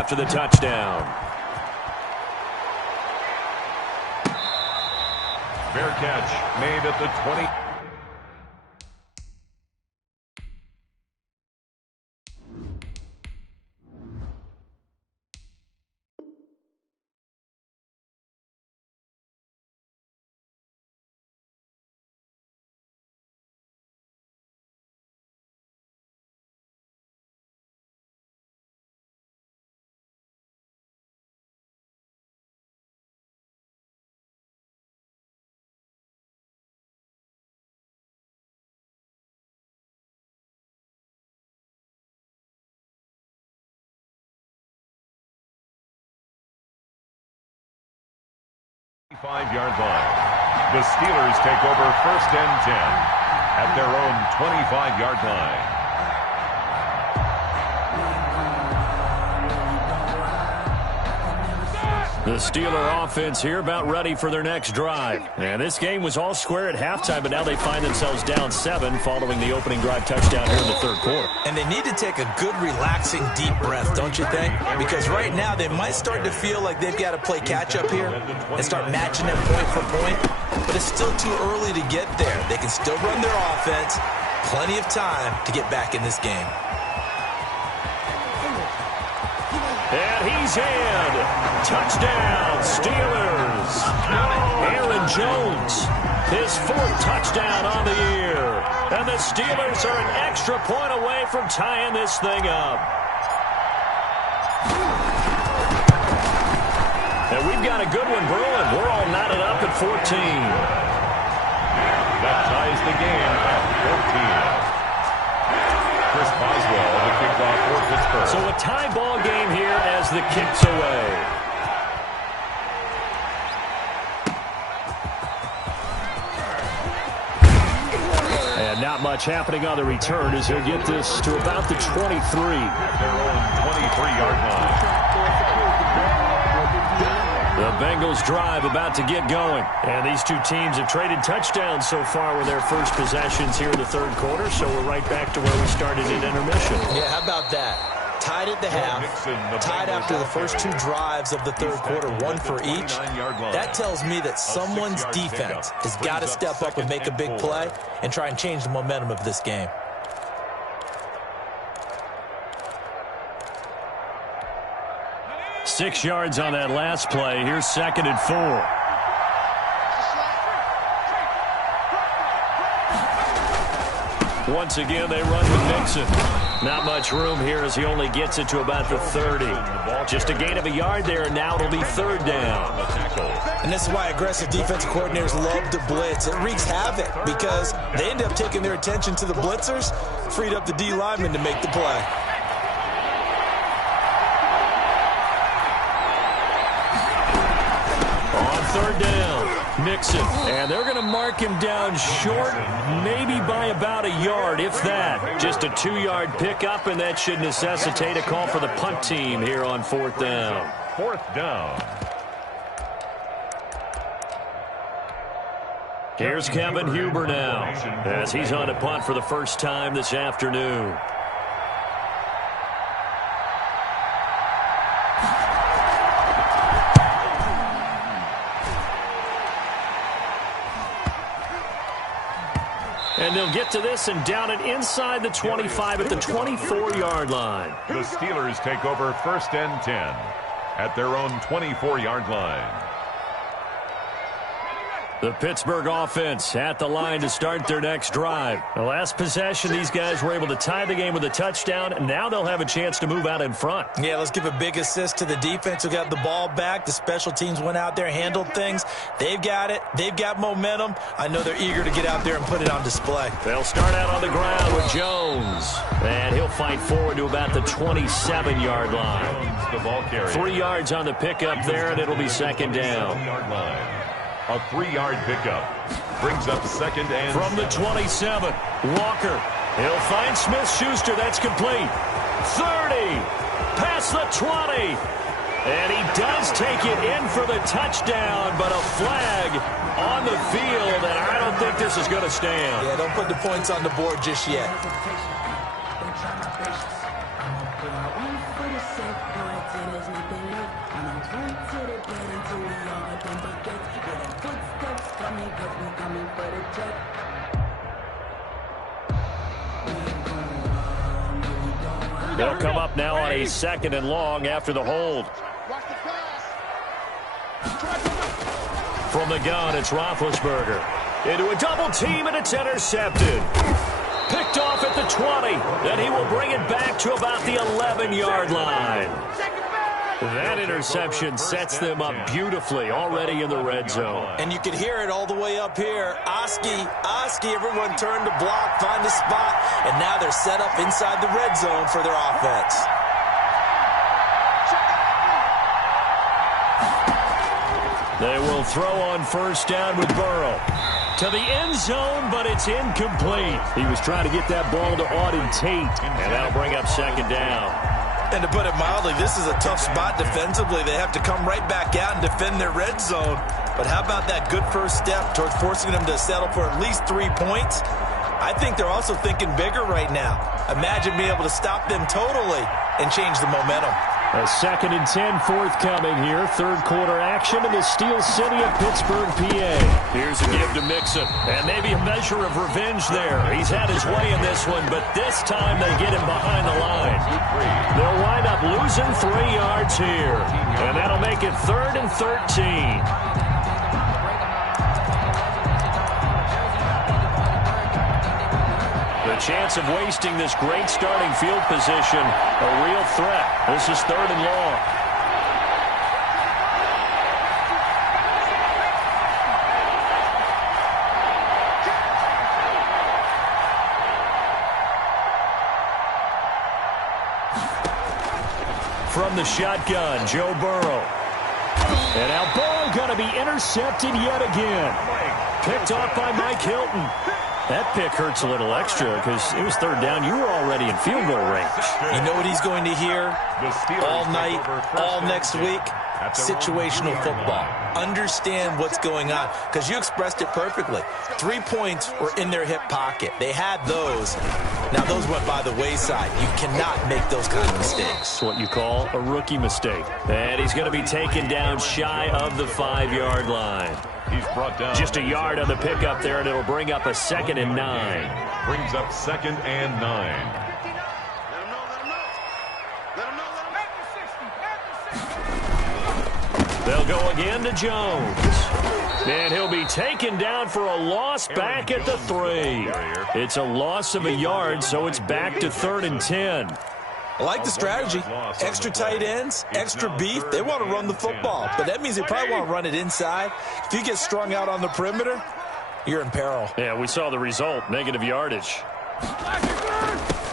after the touchdown. Fair catch made at the 20. Five-yard line. The Steelers take over 1st and 10 at their own 25-yard line. The Steeler offense here about ready for their next drive. And this game was all square at halftime, but now they find themselves down 7 following the opening drive touchdown here in the 3rd quarter. And they need to take a good, relaxing, deep breath, don't you think? Because right now they might start to feel like they've got to play catch-up here and start matching them point for point. But it's still too early to get there. They can still run their offense. Plenty of time to get back in this game. And he's in. Touchdown, Steelers. Aaron Jones, his 4th touchdown on the year. And the Steelers are an extra point away from tying this thing up. And we've got a good one brewing. We're all knotted up at 14. That ties the game at 14. Chris Boswell, the kickoff for Pittsburgh. So a tie ball game here as the kick's away. And not much happening on the return as he'll get this to about the 23. At their own 23-yard line. The Bengals drive about to get going. And these two teams have traded touchdowns so far with their first possessions here in the 3rd quarter. So we're right back to where we started at intermission. Yeah, how about that? Tied at the half, tied after the first 2 drives of the 3rd quarter, 1 for each. That tells me that someone's defense has got to step up and make a big play and try and change the momentum of this game. Six yards on that last play. Here's 2nd and 4. Once again, they run with Nixon. Not much room here as he only gets it to about the 30. Just a gain of a yard there, and now it'll be 3rd down. And this is why aggressive defensive coordinators love to blitz. It wreaks havoc because they end up taking their attention to the blitzers, freed up the D lineman to make the play. On 3rd down, Nixon. And they're going to mark him down short, maybe by about a yard, if that. Just a 2-yard pickup, and that should necessitate a call for the punt team here on 4th down. 4th down. Here's Kevin Huber now as he's on a punt for the first time this afternoon. And they'll get to this and down it inside the 25 at the 24-yard line. The Steelers take over 1st and 10 at their own 24-yard line. The Pittsburgh offense at the line to start their next drive. The last possession, these guys were able to tie the game with a touchdown, and now they'll have a chance to move out in front. Yeah, let's give a big assist to the defense who got the ball back. The special teams went out there, handled things. They've got it. They've got momentum. I know they're eager to get out there and put it on display. They'll start out on the ground with Jones, and he'll fight forward to about the 27-yard line. The ball carrier. 3 yards on the pickup there, and it'll be 2nd down. A 3-yard pickup brings up 2nd and from the 27. Walker. He'll find Smith-Schuster. That's complete. 30. Past the 20. And he does take it in for the touchdown, but a flag on the field, and I don't think this is going to stand. Yeah, don't put the points on the board just yet. They'll come up now on a 2nd and long after the hold. From the gun, it's Roethlisberger. Into a double team, and it's intercepted. Picked off at the 20. Then he will bring it back to about the 11-yard line. That interception sets them up beautifully already in the red zone. And you can hear it all the way up here. Oski, everyone turned to block, find a spot, and now they're set up inside the red zone for their offense. They will throw on 1st down with Burrow. To the end zone, but it's incomplete. He was trying to get that ball to Auden Tate, and that'll bring up 2nd down. And to put it mildly, this is a tough spot defensively. They have to come right back out and defend their red zone. But how about that good first step towards forcing them to settle for at least 3 points? I think they're also thinking bigger right now. Imagine being able to stop them totally and change the momentum. A 2nd and 10 forthcoming here. 3rd quarter action in the Steel City of Pittsburgh, PA. Here's a give to Mixon. And maybe a measure of revenge there. He's had his way in this one, but this time they get him behind the line. They'll wind up losing 3 yards here. And that'll make it 3rd and 13. The chance of wasting this great starting field position, a real threat. This is 3rd and long. From the shotgun, Joe Burrow. And now Burrow going to be intercepted yet again. Picked off by Mike Hilton. That pick hurts a little extra because it was 3rd down. You were already in field goal range. You know what he's going to hear all night, all next week? Situational football. Understand what's going on, because you expressed it perfectly. 3 points were in their hip pocket. They had those. Now, those went by the wayside. You cannot make those kind of mistakes. It's what you call a rookie mistake. And he's going to be taken down shy of the 5-yard line. He's brought down just a yard on the pickup there, and it'll bring up a 2nd and 9. Brings up 2nd and 9. They'll go again to Jones. And he'll be taken down for a loss back at the 3. It's a loss of a yard, so it's back to 3rd and 10. I like the strategy. Extra tight ends, extra beef. They want to run the football, but that means they probably want to run it inside. If you get strung out on the perimeter, you're in peril. Yeah, we saw the result, negative yardage.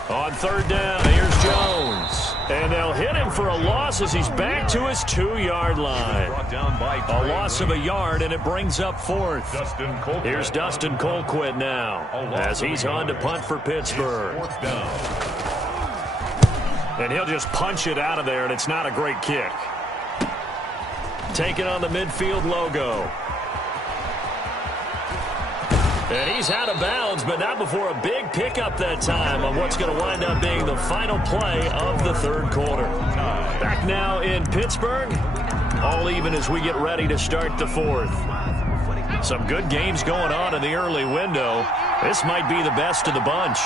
On 3rd down, here's Jones. And they'll hit him for a loss as he's back to his 2-yard line. A loss of a yard, and it brings up 4th. Here's Dustin Colquitt now as he's on to punt for Pittsburgh. And he'll just punch it out of there, and it's not a great kick. Taking on the midfield logo. And he's out of bounds, but not before a big pickup that time on what's going to wind up being the final play of the 3rd quarter. Back now in Pittsburgh, all even as we get ready to start the 4th. Some good games going on in the early window. This might be the best of the bunch.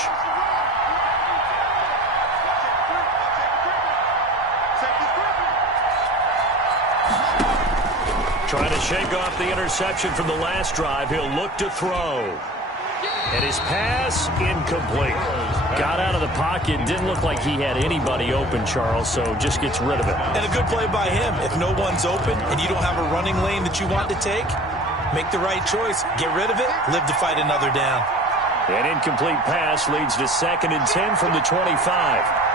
Trying to shake off the interception from the last drive. He'll look to throw. And his pass, incomplete. Got out of the pocket. Didn't look like he had anybody open, Charles, so just gets rid of it. And a good play by him. If no one's open and you don't have a running lane that you want to take, make the right choice. Get rid of it. Live to fight another down. An incomplete pass leads to 2nd and 10 from the 25.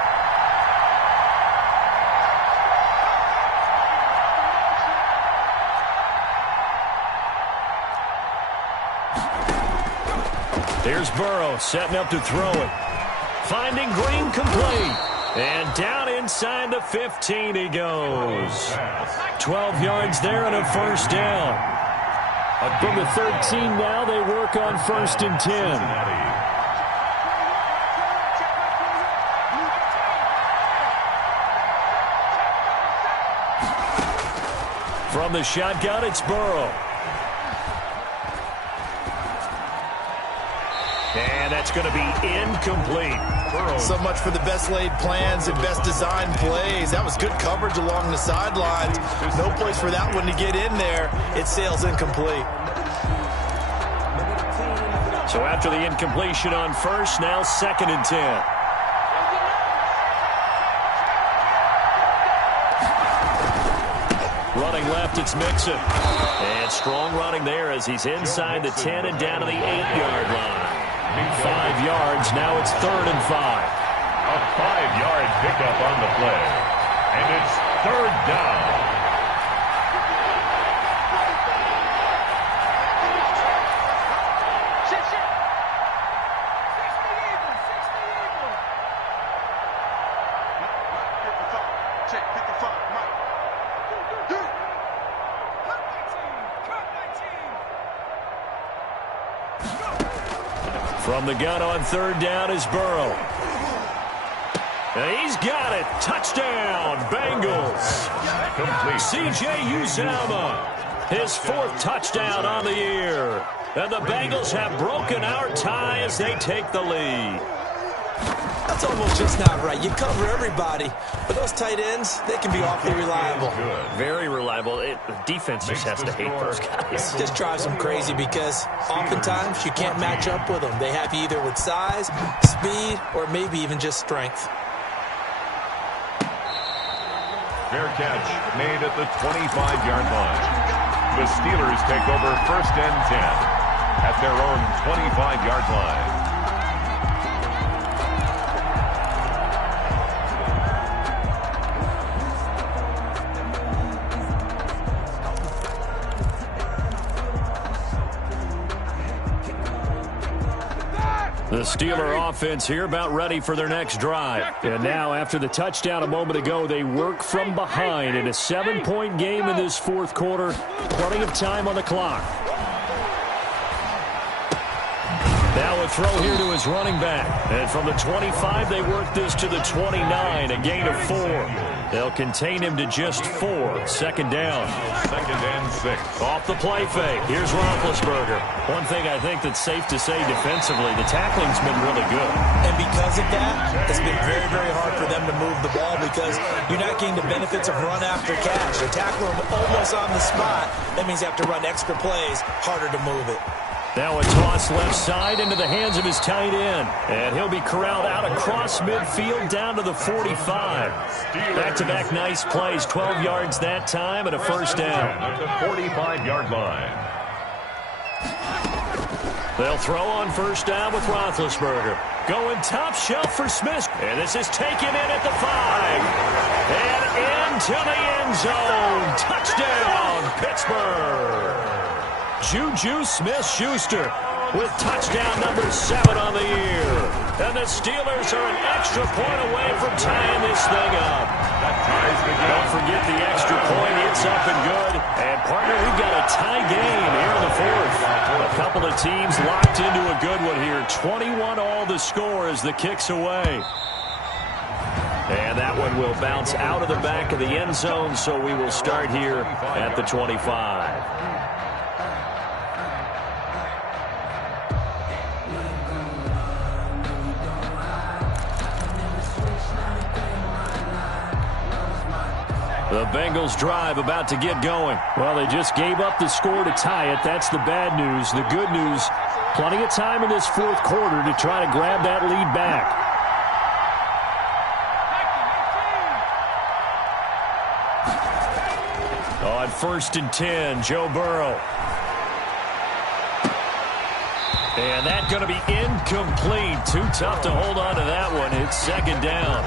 Here's Burrow setting up to throw it. Finding Green complete. And down inside the 15 he goes. 12 yards there and a 1st down. From the 13 now, they work on 1st and 10. From the shotgun, it's Burrow. And that's going to be incomplete. So much for the best laid plans and best designed plays. That was good coverage along the sidelines. No place for that one to get in there. It sails incomplete. So after the incompletion on first, now 2nd and 10. Running left, it's Mixon. And strong running there as he's inside the 10 and down to the 8-yard line. 5 yards, now it's 3rd and 5. A 5-yard pickup on the play. And it's 3rd down. From the gun on 3rd down is Burrow. And he's got it. Touchdown, Bengals. Complete. C.J. Uzomah, his 4th touchdown on the year. And the Bengals have broken our tie as they take the lead. That's almost just not right. You cover everybody, but those tight ends, they can be awfully reliable. Very reliable. The defense just has to hate those guys. Just drives them crazy because oftentimes you can't match up with them. They have you either with size, speed, or maybe even just strength. Fair catch made at the 25-yard line. The Steelers take over 1st and 10 at their own 25-yard line. The Steeler offense here about ready for their next drive. And now, after the touchdown a moment ago, they work from behind in a 7-point game in this 4th quarter. Plenty of time on the clock. Now a throw here to his running back. And from the 25, they work this to the 29, a gain of 4. They'll contain him to just 4. 2nd down. 2nd and 6. Off the play fake. Here's Roethlisberger. One thing I think that's safe to say defensively, the tackling's been really good. And because of that, it's been very, very hard for them to move the ball because you're not getting the benefits of run after catch. They tackle them almost on the spot. That means you have to run extra plays, harder to move it. Now a toss left side into the hands of his tight end. And he'll be corralled out across midfield down to the 45. Back-to-back nice plays, 12 yards that time and a 1st down. At the 45-yard line. They'll throw on 1st down with Roethlisberger. Going top shelf for Smith. And this is taken in at the 5. And into the end zone. Touchdown, Pittsburgh. Juju Smith-Schuster with touchdown number 7 on the year. And the Steelers are an extra point away from tying this thing up. That ties the game. Don't forget the extra point. It's up and good. And, partner, we've got a tie game here in the 4th. A couple of teams locked into a good one here. 21 all the score as the kick's away. And that one will bounce out of the back of the end zone, so we will start here at the 25. The Bengals drive about to get going. Well, they just gave up the score to tie it. That's the bad news. The good news, plenty of time in this 4th quarter to try to grab that lead back. On 1st and 10, Joe Burrow. And that's going to be incomplete. Too tough to hold on to that one. It's 2nd down.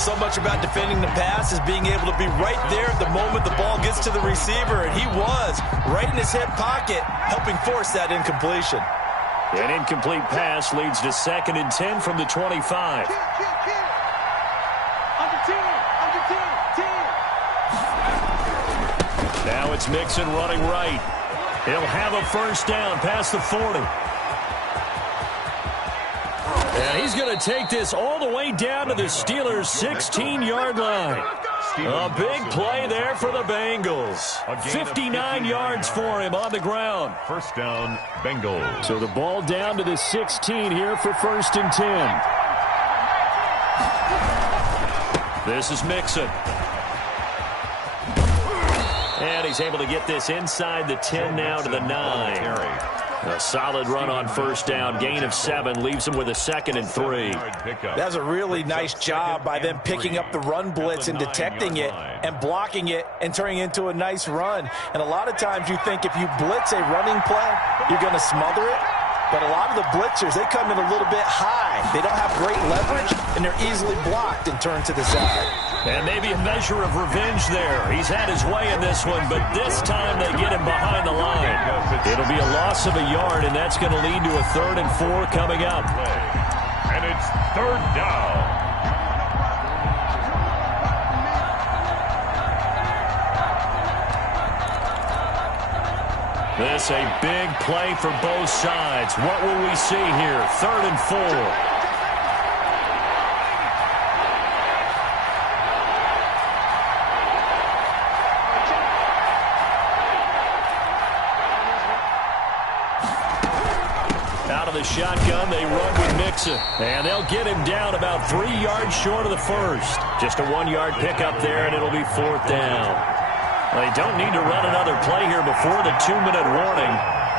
So much about defending the pass is being able to be right there at the moment the ball gets to the receiver. And he was right in his hip pocket, helping force that incompletion. An incomplete pass leads to 2nd and 10 from the 25. Now it's Mixon running right. He'll have a 1st down past the 40. And he's going to take this all the way down to the Steelers' 16-yard line. A big play there for the Bengals. 59 yards for him on the ground. First down, Bengals. So the ball down to the 16 here for 1st and 10. This is Mixon. And he's able to get this inside the 10 now to the 9. A solid run on 1st down. Gain of 7 leaves him with a 2nd and 3. That's a really nice job by them picking up the run blitz and detecting it and blocking it and turning it into a nice run. And a lot of times you think if you blitz a running play, you're going to smother it. But a lot of the blitzers, they come in a little bit high. They don't have great leverage, and they're easily blocked and turned to the side. And maybe a measure of revenge there. He's had his way in this one, but this time they get him behind the line. It'll be a loss of a yard, and that's going to lead to a 3rd and 4 coming up. And it's 3rd down. This a big play for both sides. What will we see here? 3rd and 4. Out of the shotgun, they run with Mixon. And they'll get him down about 3 yards short of the 1st. Just a 1-yard pickup there, and it'll be 4th down. They don't need to run another play here before the 2-minute warning.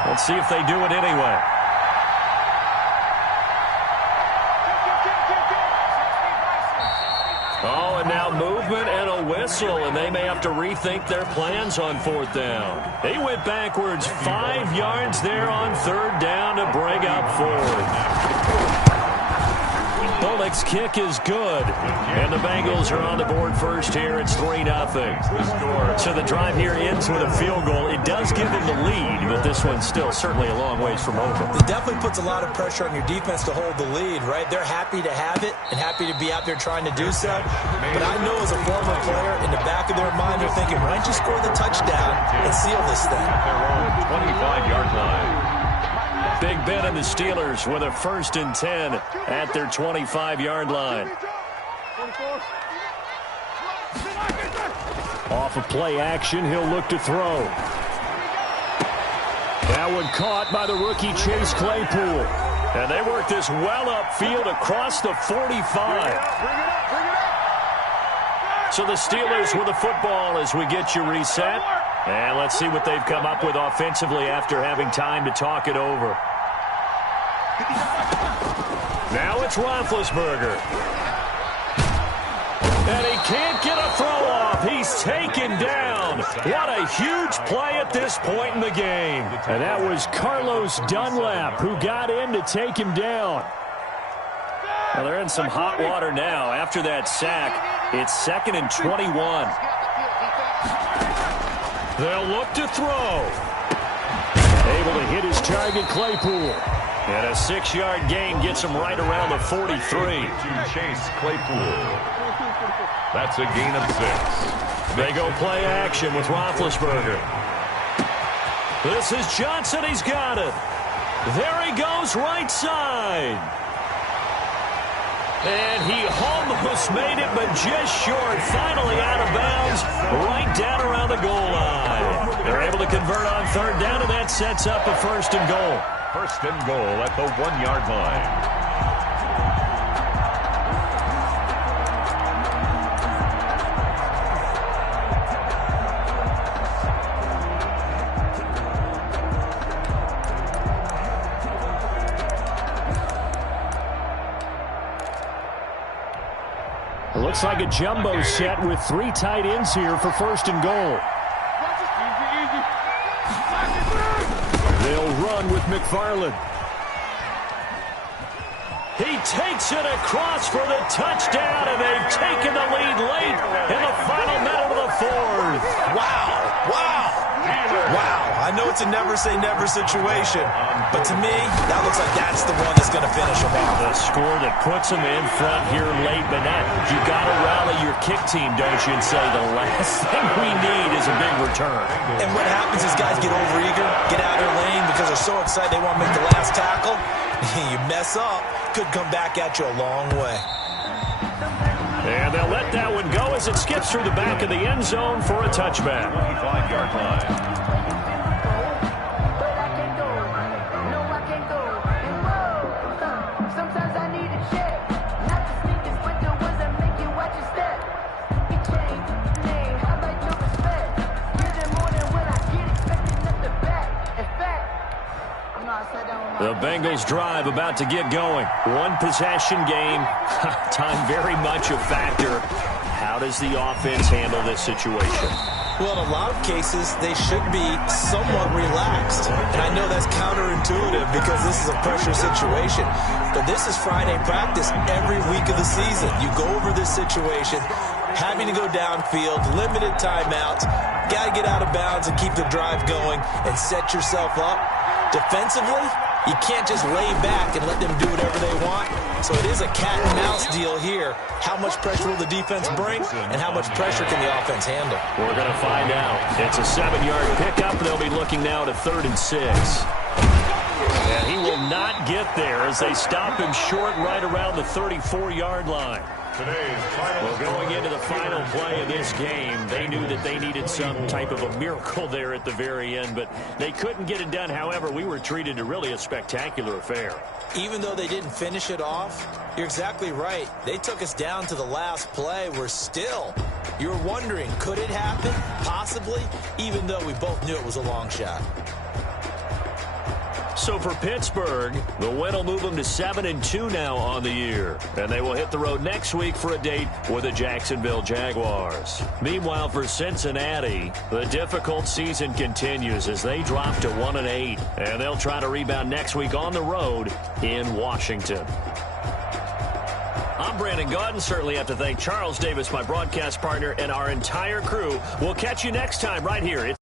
Let's see if they do it anyway. Oh, and now movement and a whistle, and they may have to rethink their plans on 4th down. They went backwards 5 yards there on 3rd down to bring up 4th. Bullock's kick is good, and the Bengals are on the board first here. It's 3-0. So the drive here ends with a field goal. It does give them the lead, but this one's still certainly a long ways from over. It definitely puts a lot of pressure on your defense to hold the lead, right? They're happy to have it and happy to be out there trying to do so. But I know as a former player, in the back of their mind, they're thinking, why don't you score the touchdown and seal this thing? At their own 25-yard line. Big Ben and the Steelers with a 1st and 10 at their 25-yard line. Off of play action, he'll look to throw. That one caught by the rookie Chase Claypool. And they work this well upfield across the 45. So the Steelers with the football as we get you reset. And let's see what they've come up with offensively after having time to talk it over. Now it's Roethlisberger. And he can't get a throw off. He's taken down. What a huge play at this point in the game. And that was Carlos Dunlap who got in to take him down. Well, they're in some hot water now. After that sack, it's 2nd and 21. They'll look to throw. Able to hit his target, Claypool. And a 6-yard gain gets him right around the 43. To Chase Claypool. That's a gain of 6. They go play action with Roethlisberger. This is Johnson. He's got it. There he goes, right side. And he almost made it, but just short. Finally out of bounds, right down around the goal line. They're able to convert on 3rd down, and that sets up a 1st and goal. 1st and goal at the 1-yard line. It looks like a jumbo set with 3 tight ends here for 1st and goal. They'll run with McFarland. He takes it across for the touchdown, and they've taken the lead late in the final minute of the 4th. Wow. I know it's a never-say-never situation, but to me, that looks like that's the one that's going to finish them off. The score that puts them in front here late, but you got to rally your kick team, don't you, and say the last thing we need is a big return. And what happens is guys get overeager, get out of their lane because they're so excited they want to make the last tackle. You mess up, could come back at you a long way. And they'll let that one go as it skips through the back of the end zone for a touchback. 25-yard line. The Bengals drive about to get going. One possession game. Time very much a factor. How does the offense handle this situation? Well, in a lot of cases, they should be somewhat relaxed. And I know that's counterintuitive because this is a pressure situation. But this is Friday practice every week of the season. You go over this situation, having to go downfield, limited timeouts, got to get out of bounds and keep the drive going and set yourself up. Defensively, you can't just lay back and let them do whatever they want. So it is a cat-and-mouse deal here. How much pressure will the defense bring, and how much pressure can the offense handle? We're going to find out. It's a 7-yard pickup. They'll be looking now to 3rd and 6. And he will not get there as they stop him short right around the 34-yard line. Well, going into the final play of this game, they knew that they needed some type of a miracle there at the very end, but they couldn't get it done. However, we were treated to really a spectacular affair. Even though they didn't finish it off, you're exactly right. They took us down to the last play. You're wondering, could it happen? Possibly, even though we both knew it was a long shot. So for Pittsburgh, the win will move them to 7-2 now on the year. And they will hit the road next week for a date with the Jacksonville Jaguars. Meanwhile, for Cincinnati, the difficult season continues as they drop to 1-8. And they'll try to rebound next week on the road in Washington. I'm Brandon Gaudin. Certainly have to thank Charles Davis, my broadcast partner, and our entire crew. We'll catch you next time right here.